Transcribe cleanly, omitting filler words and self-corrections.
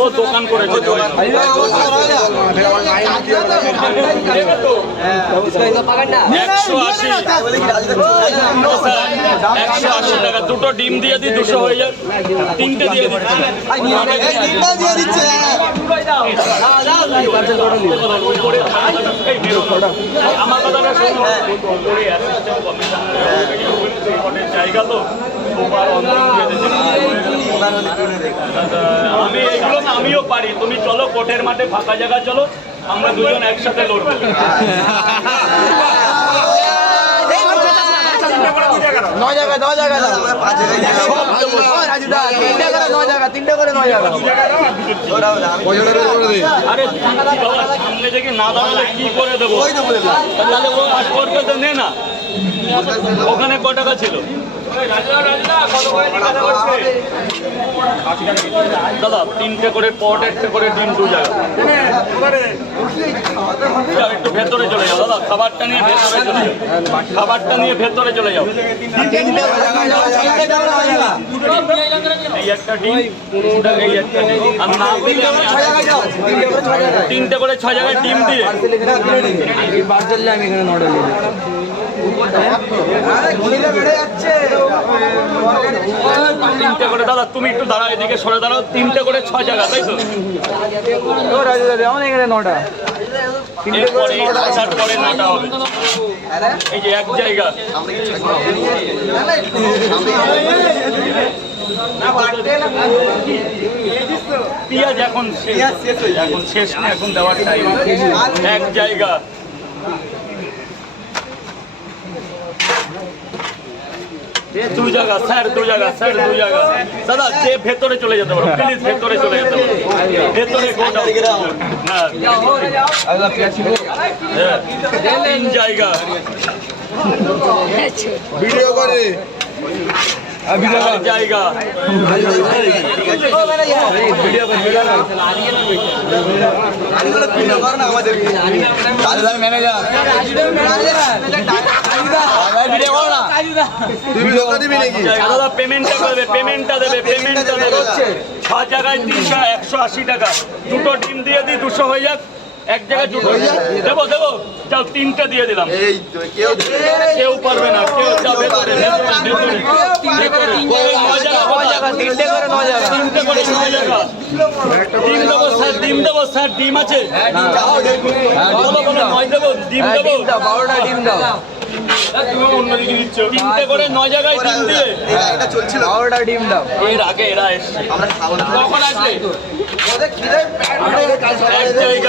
ও দোকান করেছে টাকা দুটো ডিম দিয়ে দিই 200 হয়ে যায়। তিনটে দিয়ে আমার কথাটা জায়গা তো আমি এইগুলো না আমিও পারি। তুমি চলো কোর্টের মাঠে ফাঁকা জায়গা চলো, আমরা দুজন একসাথে লড়বো। আরে সামনে দেখি না দাঁড়ালে কি করে দেবো? তাহলে ও আজকে নে না। ওখানে ক টাকা ছিল দাদা? 3টে করে পট, 1টে করে ডিম, 2 জায়গা। একটু ভেতরে চলে যাও দাদা, খাবারটা নিয়ে ভেতরে চলে যাও, খাবারটা নিয়ে ভেতরে চলে যাও। এই একটা ডিম, এই একটা ডিম। আমি না দিলে 3টে করে 6 জায়গায় ডিম দিয়ে আমি এখানে নড়ে 3টে করে দাদা। তুমি একটু দাঁড়াও, এদিকে সরে দাঁড়াও। 3টে করে 6 জায়গা, তাই তো? এখানে 9টা, এরপরে 9টা হবে। এই যে এক জায়গা, পেঁয়াজ এখন শেষ না, এখন দেওয়ার টাইম। এক জায়গা, দু জায়গা স্যার, 2 জায়গা স্যার, 2 জায়গা। দাদা যে ভেতরে চলে যেতে পারো প্লিজ, ভেতরে চলে যেতে পারো, ভেতরে হ্যাঁ। 3 জায়গা ভিডিও করে জায়গা, দাদা পেমেন্টটা করবে, পেমেন্টটা দেবে, পেমেন্টটা দেবে। 6 জায়গায় 300, 180 টাকা। দুটো ডিম দিয়ে দিই, 200 হয়ে যাক। এক জায়গায় দুটো দেবো দেবো, যাও 3টে দিয়ে দিলাম। কেউ পারবে না, কেউ যাবে। 3টে করে 9 জায়গা ডিম দেবো স্যার, ডিম দেবো স্যার, ডিম আছে? বলো বলো, 9 দেবো, ডিম দেবো? 12টা ডিম দাও। 3টে করে 9 জায়গায় ডিম দিয়ে 12টা ডিম দাও। এর আগে এরা এসছে, কখন আসবে? এক জায়গা